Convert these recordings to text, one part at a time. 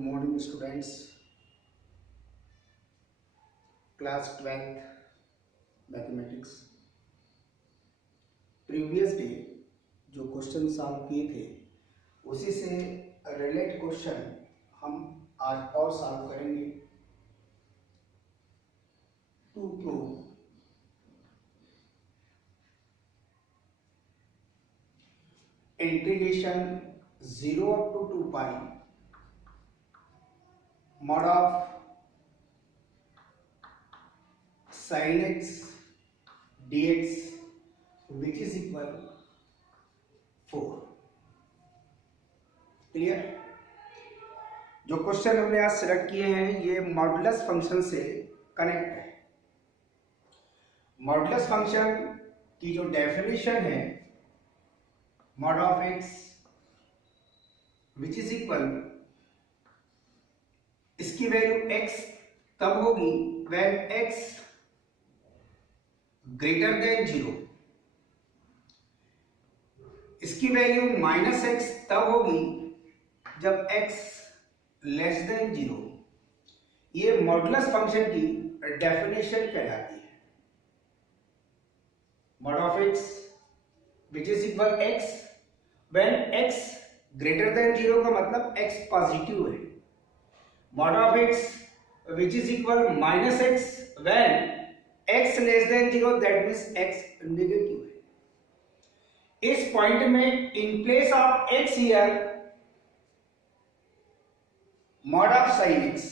Good morning students. Class 12th mathematics. Previous day जो question solve किए थे उसी से रिलेटेड क्वेश्चन हम आज और सॉल्व करेंगे। To prove integration 0 up to 2 pi mod of sin x dx which is equal 4। Clear? जो क्वेश्चन हमने आज सिलेक्ट किए हैं ये मॉडुलस फंक्शन से कनेक्ट है। मॉडुलस फंक्शन की जो डेफिनेशन है mod of x which is equal, इसकी वैल्यू x तब होगी when x greater than 0, इसकी वैल्यू माइनस x तब होगी जब x लेस देन 0। ये मॉडुलस फंक्शन की डेफिनेशन कहलाती है। mod of x which is equal x when x greater than 0 का मतलब x पॉजिटिव है। mod of x which is equal minus x when x less than 0 that means x negative है। इस point में in place of x here mod of sin x,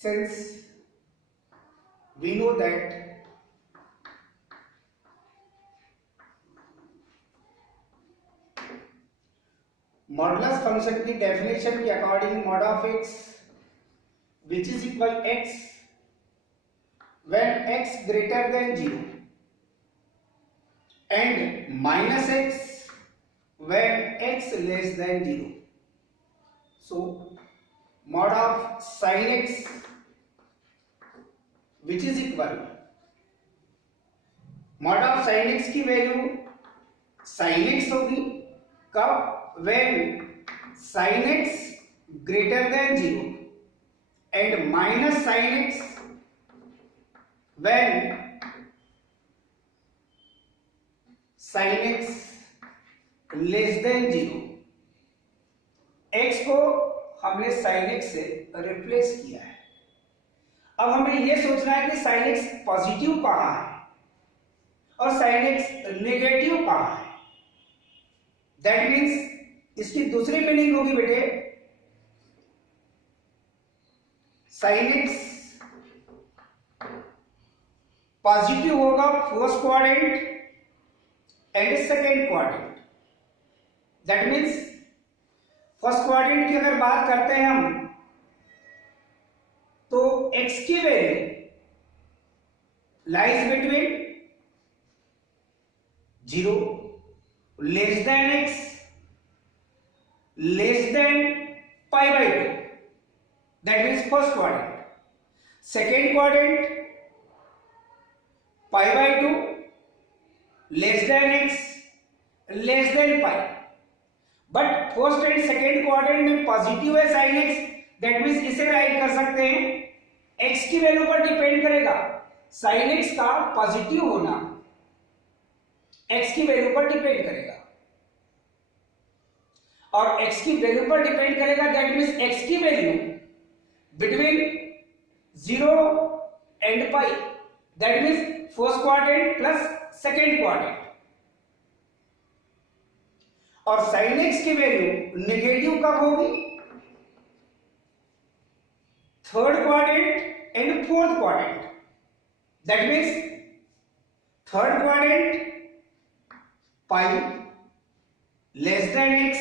since we know that modulus function की definition के according mod of x which is equal x when x greater than 0 and minus x when x less than 0. So mod of sin x which is equal, mod of sin x की value sin x होगी कब? when sin x greater than 0 and minus sin x when sin x less than 0। x को हमने sin x से replace किया है। अब हमें यह सोचना है कि sin x पॉजिटिव कहां है और sin x नेगेटिव कहां है। दैट मीन्स इसकी दूसरी मीनिंग होगी बेटे sin x पॉजिटिव होगा first quadrant and second quadrant. That means first quadrant की अगर बात करते हैं हम तो x की value lies between 0 less than x less than pi by 2, that means first quadrant. Second quadrant pi by 2 less than x less than pi, but first and second quadrant में positive है sin x, that means इसे right कर सकते हैं x की value पर depend करेगा। sin x का पॉजिटिव होना x की वैल्यू पर डिपेंड करेगा और x की वैल्यू पर डिपेंड करेगा। दैट मीन्स x की value between 0 and pi, that means first quadrant plus second quadrant. और sin x की वैल्यू नेगेटिव कब होगी? Third quadrant and fourth quadrant. That means third quadrant pi less then x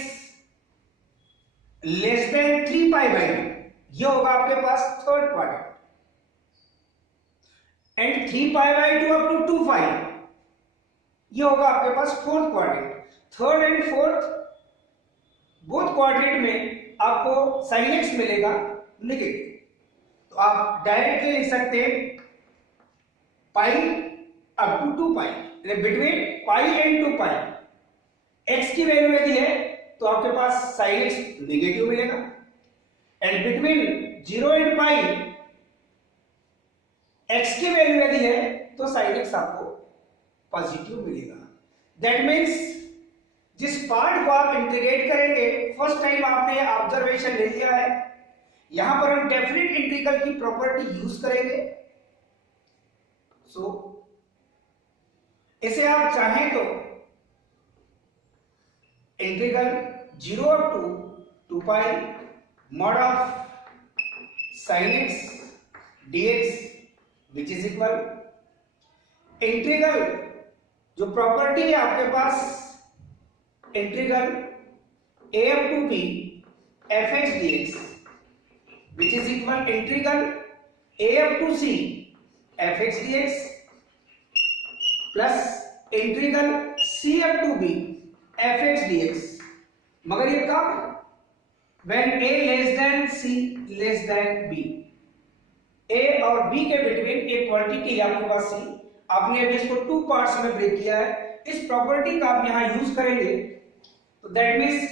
less than 3 pi by 2, ये होगा आपके पास third quadrant. And 3 pi by 2 up to 2 pi, ये होगा आपके पास fourth quadrant. Third and fourth both quadrant में आपको sin x मिलेगा नेगेटिव, तो आप डायरेक्टली लिख सकते हैं pi up to 2 pi, between pi and 2 pi. x की वैल्यू यदि है तो आपके पास साइन एक्स नेगेटिव मिलेगा, and between 0 and pi x की वैल्यू यदि है तो साइन एक्स आपको पॉजिटिव मिलेगा। दैट मीन्स जिस पार्ट को आप इंटीग्रेट करेंगे, फर्स्ट टाइम आपने ऑब्जर्वेशन ले लिया है, यहां पर हम डेफिनेट इंटीग्रल की प्रॉपर्टी यूज करेंगे। सो इसे आप चाहें तो integral 0 up to 2 pi mod of sine x dx which is equal integral, जो प्रॉपर्टी है आपके पास, integral a up to b f x dx which is equal integral a up to c f x dx plus integral c up to b f x dx। मगर ये कब? when a less than c less than b, a और b के between एक quantity आपके पास c, आपने अभी इसको 2 पार्ट्स में ब्रेक किया है, इस प्रॉपर्टी का आप यहां यूज करेंगे तो that means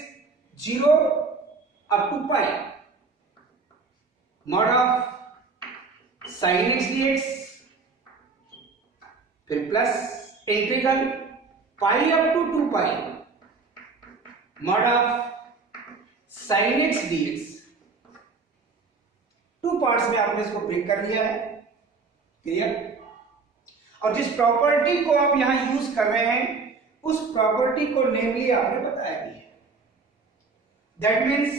0 up to pi mod of sine x dx फिर plus integral pi up to 2 pi mod of sine x dx। 2 parts में आपने इसको ब्रेक कर लिया है, क्लियर? और जिस प्रॉपर्टी को आप यहां यूज कर रहे हैं उस प्रॉपर्टी को नेमली आपने बताया भी है। दैट मीन्स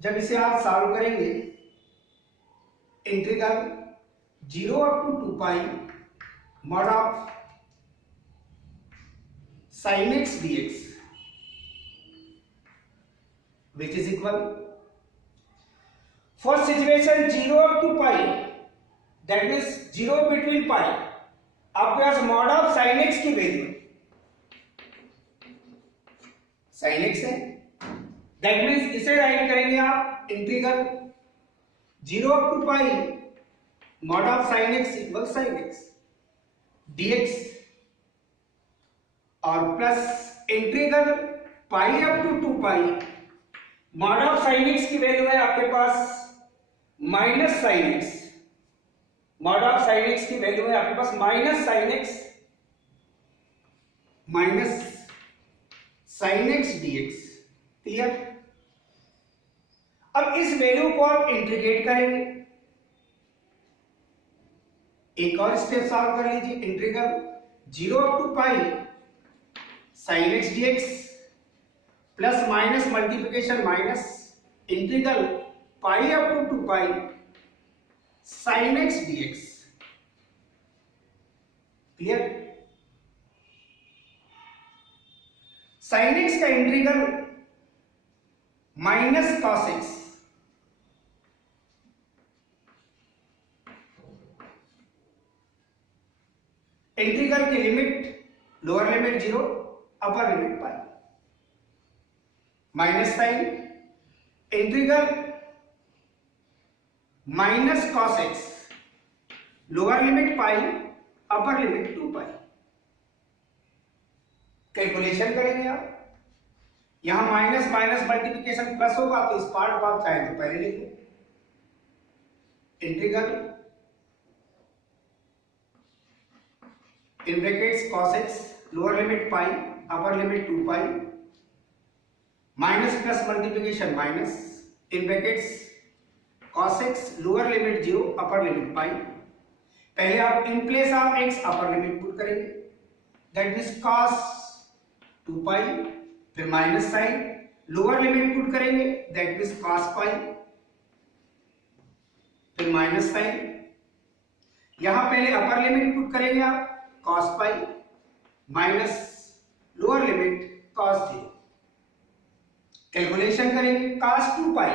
जब इसे आप सॉल्व करेंगे, integral 0 up to 2 pi mod of sine x dx which is equal, for situation 0 up to pi, that means 0 between pi, आपके पास मॉड ऑफ साइन एक्स की वैल्यू साइन एक्स है, that means इसे write करेंगे आप integral 0 up to pi mod of sine x equal sine x dx और plus integral pi up to 2 pi mod of sine x की value है आपके पास minus sine x, mod of sine x की value है आपके पास minus sine x dx, clear? अब इस वैल्यू को आप इंटीग्रेट करेंगे, एक और स्टेप सॉल्व कर लीजिए, integral 0 up to pi sine x dx plus minus multiplication minus integral pi up to 2 pi sine x dx, clear? Sine x का integral minus cos x, integral की limit lower limit 0 upper limit pi minus sine integral minus cos x lower limit pi upper limit 2 pi. Calculation करेंगे आप, यहां minus minus multiplication plus होगा तो इस part को आप चाहे तो पहले लिखें, integral in brackets cos x lower limit pi upper limit 2 pi minus plus multiplication minus in brackets cos x lower limit 0 upper limit pi, पहले आप in place of x upper limit put करेंगे, that means cos 2 pi, फिर minus sine lower limit put करेंगे, that means cos pi, फिर minus sign, यहां पहले upper limit put करेंगे आप cos pi minus lower limit cos 0, calculation करेंगे cos 2 पाई।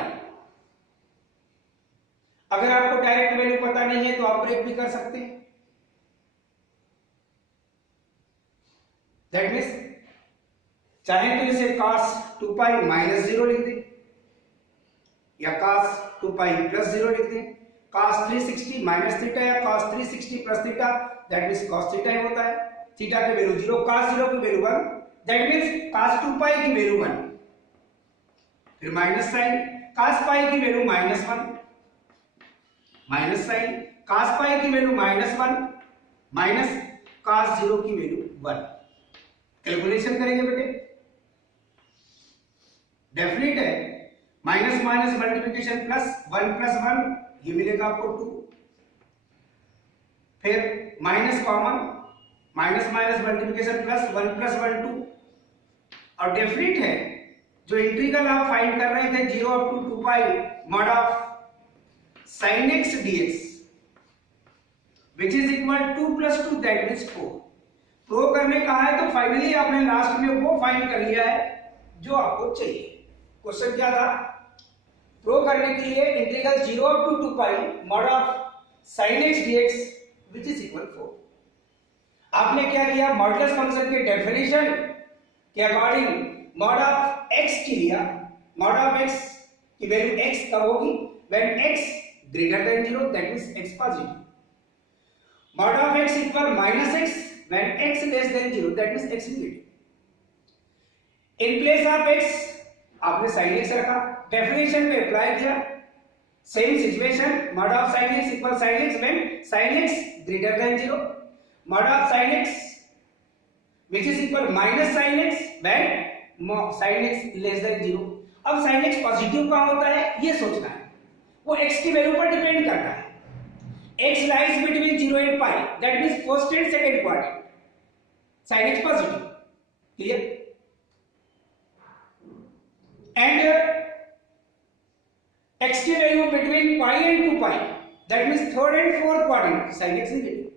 अगर आपको डायरेक्ट वैल्यू पता नहीं है तो आप ब्रेक भी कर सकते हैं, दैट मींस चाहे तो इसे cos 2 पाई माइनस 0 लिख दें या cos 2 पाई प्लस 0 लिख दें, cos 360 माइनस थीटा या cos 360 plus theta, that means cos theta ही होता है, थीटा की वैल्यू 0, cos 0 की value 1, that means cos 2 pi की वैल्यू 1, फिर माइनस साइन cos पाई की value -1, minus sine cos pi की वैल्यू -1 माइनस cos 0 की वैल्यू 1। कैलकुलेशन करेंगे बेटे, डेफिनेट है, minus minus multiplication plus 1 plus 1 ये मिलेगा आपको 2, फिर minus common, minus minus multiplication plus 1 plus 1 2, और डेफिनेट है जो इंटीग्रल आप फाइंड कर रहे थे 0 up to 2 pi mod of sin x dx which is equal 2 plus 2 that means 4। Prove करने कहा है तो फाइनली आपने लास्ट में वो फाइंड कर लिया है जो आपको चाहिए। क्वेश्चन क्या था, प्रूव करने के लिए integral 0 up to 2 pi mod of sin x dx which is equal 4। आपने क्या किया, मॉडुलस फंक्शन के डेफिनेशन के अकॉर्डिंग मॉड ऑफ x की लिया, मॉड ऑफ x की वैल्यू x कब होगी, when x greater than 0 that means x positive, mod of x equal -x when x less than 0 that means x negative. In place of x आपने sin x रखा, definition में apply किया, same situation, mod of sin x equal sin x when sin x greater than 0, mod of sin x which is equal minus sin x when sin x less than 0। अब sin x positive कहां होता है ये सोचना है, वो x की value पर डिपेंड करता है। x lies between 0 and pi, that means first and second quadrant, sin x positive, clear? And x की value between pi and 2 pi, that means third and fourth quadrant, sin x negative।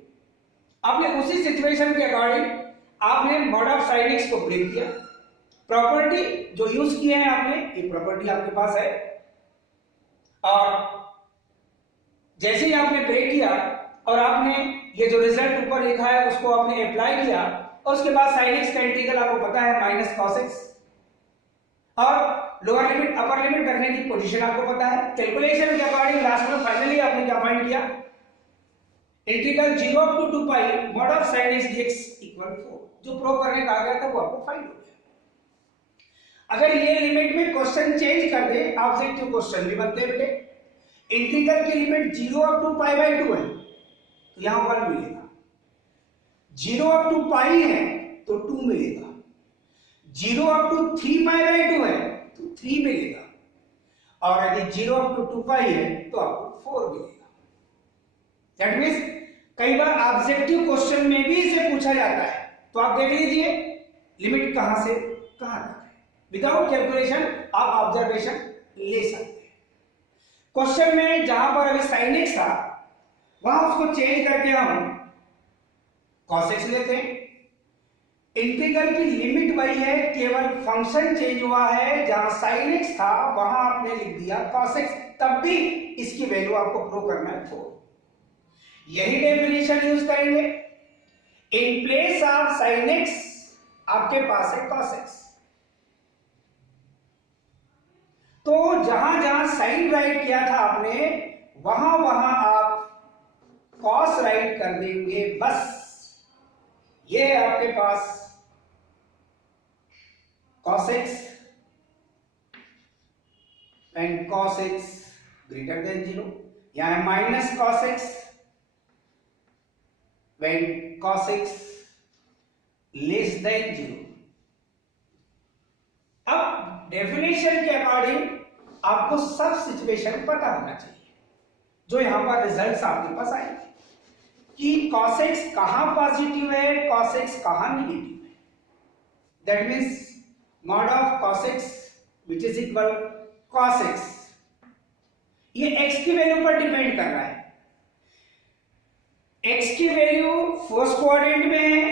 आपने उसी situation के according आपने mod of sin x को break किया, property जो use किए हैं आपने, ये प्रॉपर्टी आपके पास है, और जैसे ही आपने ब्रेक किया और आपने ये जो रिजल्ट ऊपर लिखा है उसको आपने अप्लाई किया, और उसके बाद sin x का इंटीग्रल आपको पता है माइनस cos x, और लोअर लिमिट अपर लिमिट रखने की पोजीशन आपको पता है। कैलकुलेशन के अकॉर्डिंग लास्ट में फाइनली आपने क्या फाइंड किया, integral 0 up to 2 pi mod of sin x dx equal 4, जो प्रूव करने कहा गया था वो आपको फाइंड हो गया। अगर ये लिमिट में क्वेश्चन चेंज कर दे, ऑब्जेक्टिव क्वेश्चन भी बनते हैं बेटे, इंटीग्रल की limit 0 up to pi by 2 है तो यहां 1 मिलेगा, 0 अप टू पाई है तो 2 मिलेगा, 0 अप टू 3 पाई बाय 2 है तो 3 मिलेगा, और यदि 0 अप टू 2 पाई है तो आपको 4 मिलेगा। दैट मींस कई बार ऑब्जेक्टिव क्वेश्चन में भी इसे पूछा जाता है, तो आप देख लीजिए लिमिट कहां से कहां तक है, विदाउट कैलकुलेशन आप ऑब्जर्वेशन ले सकते हैं। क्वेश्चन में जहां पर अभी sin x था वहां उसको चेंज करके हम cos x लेते हैं, इंटीग्रल की लिमिट वही है, केवल फंक्शन चेंज हुआ है, जहां sin x था वहां आपने लिख दिया cos x, तब भी इसकी वैल्यू आपको प्रूव करना है 4। यही डेफिनेशन यूज करेंगे, इन प्लेस ऑफ sin x आपके पास है cos x, तो जहां जहां साइन राइट किया था आपने वहां वहां आप cos राइट कर देंगे बस। ये है आपके पास cos x and cos x greater than 0, यहां minus cos x when cos x less than 0। अब डेफिनेशन के अकॉर्डिंग आपको सब सिचुएशन पता होना चाहिए, जो यहां पर रिजल्ट्स आपके पास आए कि cos x कहां पॉजिटिव है, cos x कहां नेगेटिव है। That means mod of cos x which is equal cos x, ये x की वैल्यू पर डिपेंड कर रहा है, x की वैल्यू फर्स्ट क्वाड्रेंट में है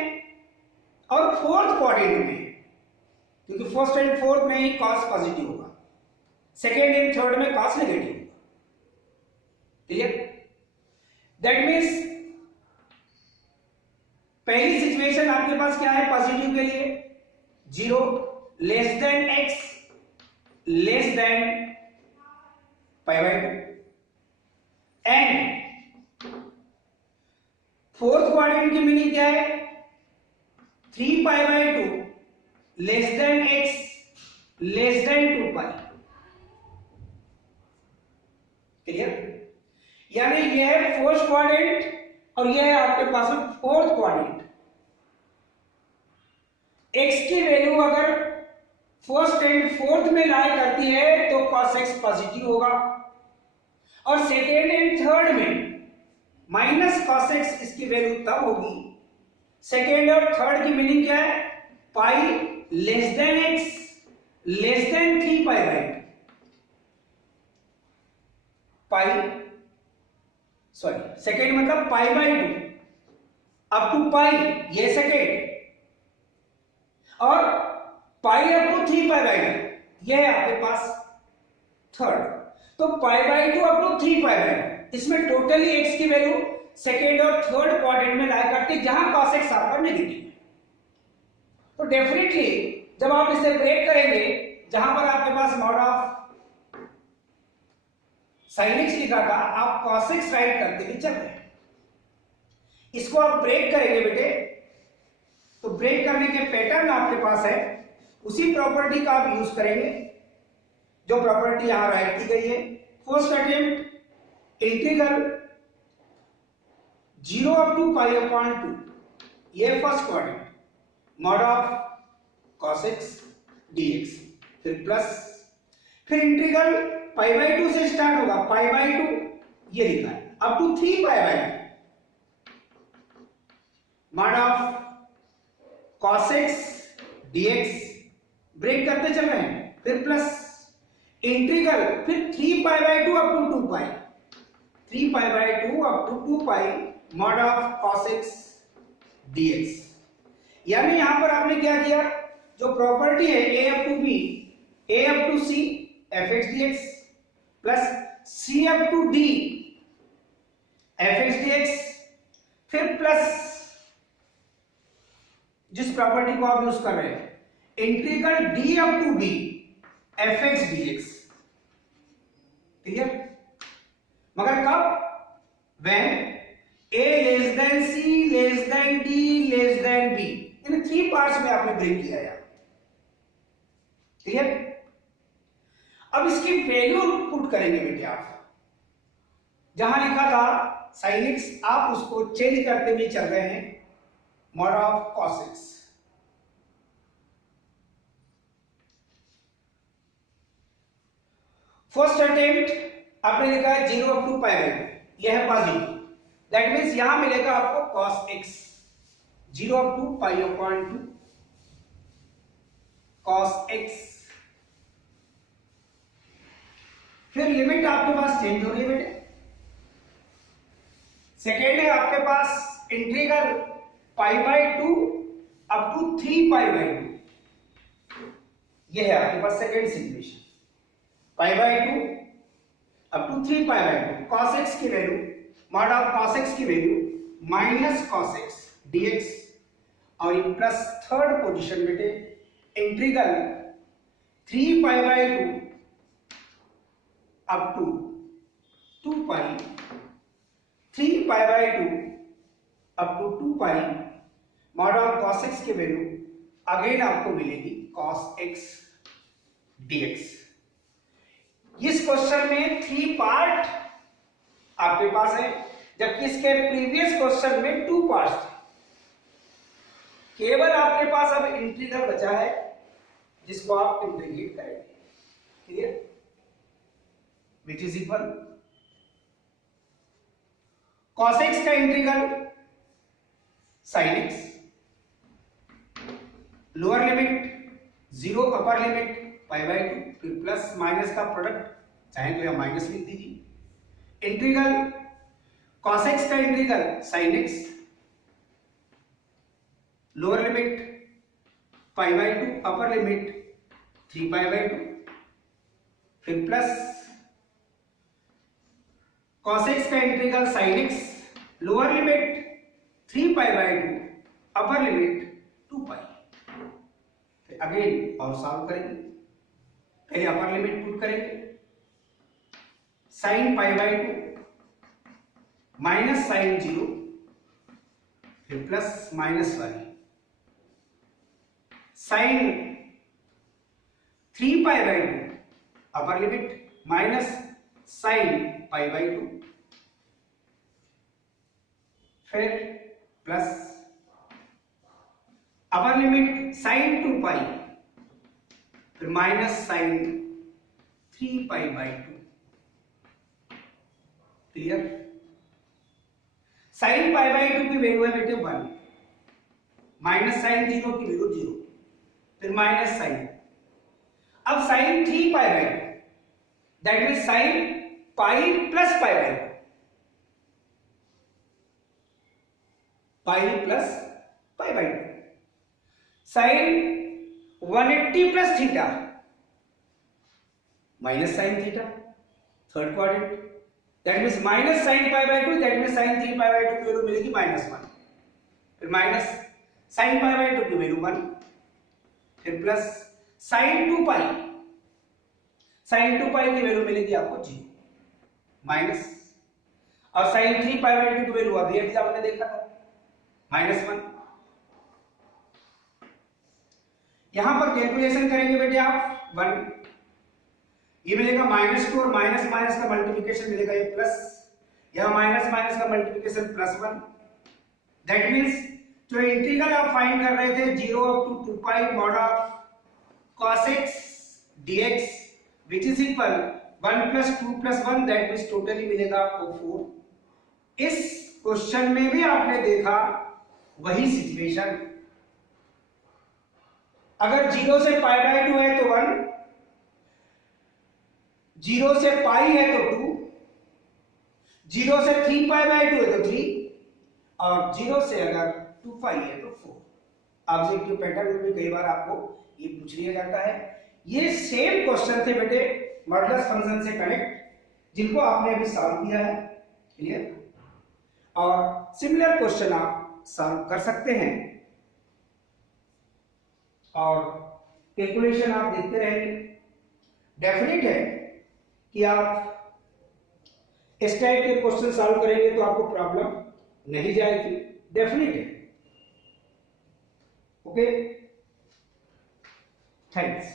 और फोर्थ क्वाड्रेंट में है, क्योंकि फर्स्ट एंड फोर्थ में ही cos पॉजिटिव होगा, सेकेंड एंड थर्ड में cos नेगेटिव होगा, क्लियर? दैट मींस पहली सिचुएशन आपके पास क्या है पॉजिटिव के लिए, 0 less than x less than pi by 2, and fourth quadrant की मीनिंग क्या है, 3 पाई by 2 less than x less then 2 pi. Clear? यानी यह है फर्स्ट क्वाड्रेंट और यह है आपके पास में फोर्थ क्वाड्रेंट। एक्स की वैल्यू अगर फर्स्ट एंड फोर्थ में लाई करती है तो cos x पॉजिटिव होगा, और सेकेंड एंड थर्ड में माइनस cos x इसकी वैल्यू तब होगी। सेकेंड और थर्ड की मीनिंग क्या है? Pi less than x less than 3 pi by pi, sorry second मतलब pi by 2 up to pi, ये सेकेंड, और pi up to 3 pi by 2 ये है आपके पास थर्ड। तो pi by 2 up to 3 pi by 2, इसमें टोटली एक्स की वैल्यू सेकेंड और थर्ड क्वाड्रेंट में लाई करती है जहां cos x आपका नेगेटिव है। तो डेफिनेटली जब आप इसे ब्रेक करेंगे, जहां पर आपके पास मॉड ऑफ sin x लिखा था, आप cos x राइट करते भी चल रहे हैं। इसको आप ब्रेक करेंगे बेटे, तो ब्रेक करने के पैटर्न आपके पास है, उसी प्रॉपर्टी का आप यूज करेंगे जो प्रॉपर्टी यहां राइट की गई है। First attempt integral 0 up to pi upon 2, ये first quadrant, mod of cos x dx, फिर प्लस, फिर इंटीग्रल पाई बाई 2 से स्टार्ट होगा, पाई बाई 2 ये लिखा है up to 3 pi by 2, mod of cos x dx, break करते चल रहे हैं, फिर प्लस इंटीग्रल, फिर 3 pi by 2 up to 2 pi, 3 pi by 2 up to 2 pi mod of cos x dx। यानी यहां पर आपने क्या किया, जो प्रॉपर्टी है a up to b, a up to c fx dx plus c up to d fx dx, फिर plus जिस प्रॉपर्टी को आप यूज कर रहे हैं integral d up to b fx dx। Clear? मगर कब? when a less than c less than d less than b, इन 3 पार्ट्स में आपने ब्रेक किया है। क्लियर? अब इसकी वैल्यू पुट करेंगे बेटे आप, जहां लिखा था sin x, आप उसको चेंज करते हुए चल रहे हैं mod of cos x। First attempt आपने लिखा है 0 अप टू पाई बाई 2, यह है पॉजिटिव, दैट मीन्स यहां मिलेगा आपको cos x 0 up to pi upon 2 cos x, फिर लिमिट आपके पास चेंज हो रही है बेटे। सेकेंड है आपके पास integral pi by 2 up to 3 pi by 2, यह है आपके पास second situation, pi by 2 up to 3 pi by 2, cos x की value, mod of cos x की value minus cos x dx, और ये प्लस थर्ड पोजीशन बेटे integral 3 pi by 2 up to 2 pi, 3 pi by 2 up to 2 pi, mod of cos x की value again आपको मिलेगी cos x dx। इस question में 3 part आपके पास है, जबकि इसके प्रीवियस क्वेश्चन में 2 पार्ट्स थे। केवल आपके पास अब इंटीग्रल बचा है जिसको आप इंटीग्रेट करेंगे। Clear? Which is equal cos x का integral sin x, lower limit 0 upper limit pi by 2, फिर प्लस माइनस का प्रोडक्ट, चाहे तो या माइनस लिख दीजिए, इंटीग्रल cos x का integral sin x, lower limit pi by 2 upper limit 3 pi by 2, फिर प्लस cos x का integral sin x, lower limit 3 pi by 2 upper limit 2 pi, फिर अगेन और सॉल्व करेंगे। पहले अपर लिमिट पुट करेंगे, sin pi by 2 minus sin 0, फिर plus minus वाली sine 3π/2 upper limit minus sine π/2, फिर प्लस अपर लिमिट साइन 2π, फिर minus sign 3π/2। Clear? Sign π/2 की वैल्यू है बेटे 1, माइनस साइन 0 की वैल्यू 0, फिर माइनस साइन, अब sine 3π/2 that mean sine pi plus π/2, pi plus π/2, sine 180 plus theta minus sine theta, third quadrant, that means minus sine π/2, that means sine 3π/2 की value मिलेगी -1, फिर minus sine π/2 की value 1, फिर plus sign 2π, sign 2π की value मिलेगी आपको 0, minus, और sign 3π/2 की वैल्यू अभी एग्जाम में देखा था -1। यहां पर कैलकुलेशन करेंगे बेटे आप 1, ये मिलेगा -2 और माइनस माइनस का मल्टीप्लिकेशन मिलेगा ये प्लस, यहां माइनस माइनस का मल्टीप्लिकेशन +1, दैट मींस जो इंटीग्रल आप फाइंड कर रहे थे 0 up to 2π mod of cos x dx which is equal 1 plus 2 plus 1, that means totally मिलेगा आपको 4। इस क्वेश्चन में भी आपने देखा वही सिचुएशन, अगर 0 से π/2 है तो 1, 0 से π है तो 2, 0 से 3π/2 है तो 3, और 0 से अगर 2π है तो 4। ऑब्जेक्टिव पैटर्न में भी कई बार आपको ये पूछ लिया जाता है। ये सेम क्वेश्चन थे बेटे मॉडुलस फंक्शन से कनेक्ट, जिनको आपने अभी सॉल्व किया है। क्लियर? और सिमिलर क्वेश्चन आप सॉल्व कर सकते हैं और कैलकुलेशन आप देखते रहेंगे। डेफिनेट है कि आप इस टाइप के क्वेश्चन सॉल्व करेंगे तो आपको प्रॉब्लम नहीं जाएगी, डेफिनेट है। Okay, thanks.